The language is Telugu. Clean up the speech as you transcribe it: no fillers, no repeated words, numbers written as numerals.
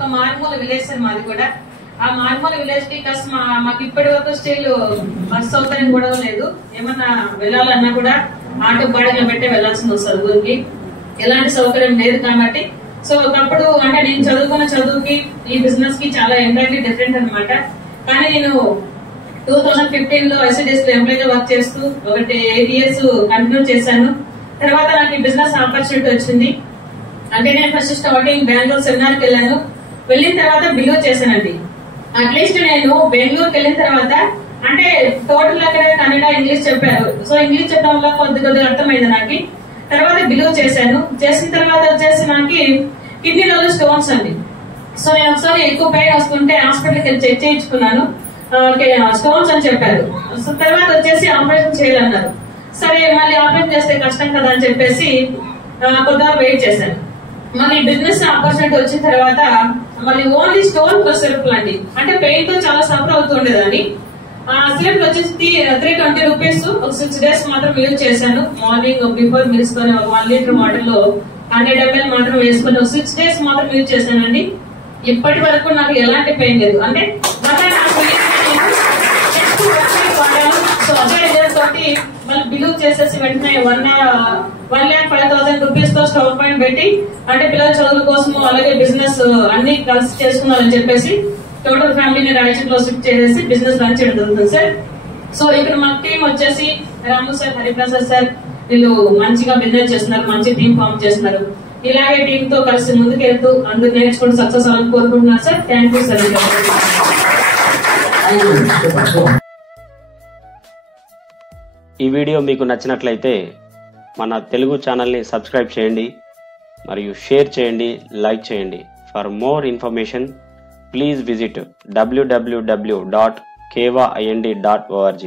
ఒక మారుమూల విలేజ్ సార్ మాది కూడా. ఆ మారుమూల విలేజ్ కి కాస్త మాకు ఇప్పటి వరకు స్టిల్ బస్ సౌకర్యం కూడా లేదు. ఏమన్నా వెళ్ళాలన్నా కూడా ఆటో బాడీలో పెట్టే వెళ్లాల్సింది వస్తుంది ఊరికి. ఎలాంటి సౌకర్యం లేదు కాబట్టి సో ఒకప్పుడు అంటే నేను చదువుకున్న చదువుకి ఈ బిజినెస్ కి చాలా ఎంటైర్లీ డిఫరెంట్ అనమాట. కానీ నేను 2015 లో ఐసిడిఎస్ లో ఎంప్లాయ్ గా వర్క్ చేస్తూ 8 years కంటిన్యూ చేశాను. తర్వాత నాకు ఈ బిజినెస్ ఆపర్చునిటీ వచ్చింది. అంటే నేను ఫస్ట్ స్టార్టింగ్ బెంగళూరు సెమినార్ కి వెళ్ళాను. వెళ్ళిన తర్వాత బిలీవ్ చేశానండి. అట్లీస్ట్ నేను బెంగళూరుకి వెళ్ళిన తర్వాత అంటే టోటల్ అక్కడ కన్నడ ఇంగ్లీష్ చెప్పారు. సో ఇంగ్లీష్ చెప్పడం వల్ల కొద్దిగా అర్థమైంది నాకు. తర్వాత బిలీవ్ చేశాను. చేసిన తర్వాత వచ్చేసి నాకు కిడ్నీలో స్టోన్స్ అండి. సో నేను ఒకసారి ఎక్కువ పెయిన్ వస్తుంటే హాస్పిటల్కి వెళ్ళి చెక్ చేయించుకున్నాను. స్టోన్స్ అని చెప్పారు. సో తర్వాత వచ్చేసి ఆపరేషన్ చేయాలన్నారు. సరే మళ్ళీ ఆపరేషన్ చేస్తే కష్టం కదా అని చెప్పేసి కొద్దిగా వెయిట్ చేశాను. మళ్ళీ బిజినెస్ ఆపర్చునిటీ వచ్చిన తర్వాత మళ్ళీ ఓన్లీ స్టోన్ సిరప్ అండి. అంటే పెయిన్ తో చాలా సఫర్ అవుతుండేదాన్ని. సిరప్ వచ్చేసి 320 rupees ఒక 6 days మాత్రం యూజ్ చేశాను. మార్నింగ్ బిఫోర్ వేసుకొని ఒక 1 liter వాటర్ లో 100 ml మాత్రం వేసుకొని 6 days మాత్రం యూజ్ చేశానండి. ఇప్పటి వరకు నాకు ఎలాంటి పెయిన్ లేదు. అంటే సో అదే తోటి మళ్ళీ బిలీవ్ చేసేసి వెంటనే 1,05,000 rupees తో స్టవ్ పైన పెట్టి అంటే పిల్లల చదువుల కోసము అలాగే బిజినెస్ అన్ని కలిసి చేసుకున్నారని చెప్పేసి టోటల్ ఫ్యామిలీని రాయచూరులో షిఫ్ట్ చేసేసి బిజినెస్ రన్ చేయడం జరుగుతుంది సార్. సో ఇక్కడ మా టీం వచ్చేసి రాము సార్, హరిప్రసాద్ సార్, వీళ్ళు మంచిగా బిజినెస్ చేస్తున్నారు, మంచి టీం ఫామ్ చేస్తున్నారు. ఇలాగే టీం తో కలిసి ముందుకెళ్తూ అందరూ నేర్చుకుని సక్సెస్ అవ్వాలని కోరుకుంటున్నారు సార్. Thank you sir. ఈ వీడియో మీకు నచ్చినట్లయితే మన తెలుగు ఛానల్ని సబ్స్క్రైబ్ చేయండి మరియు షేర్ చేయండి, లైక్ చేయండి. For more information please visit www.kevaind.org.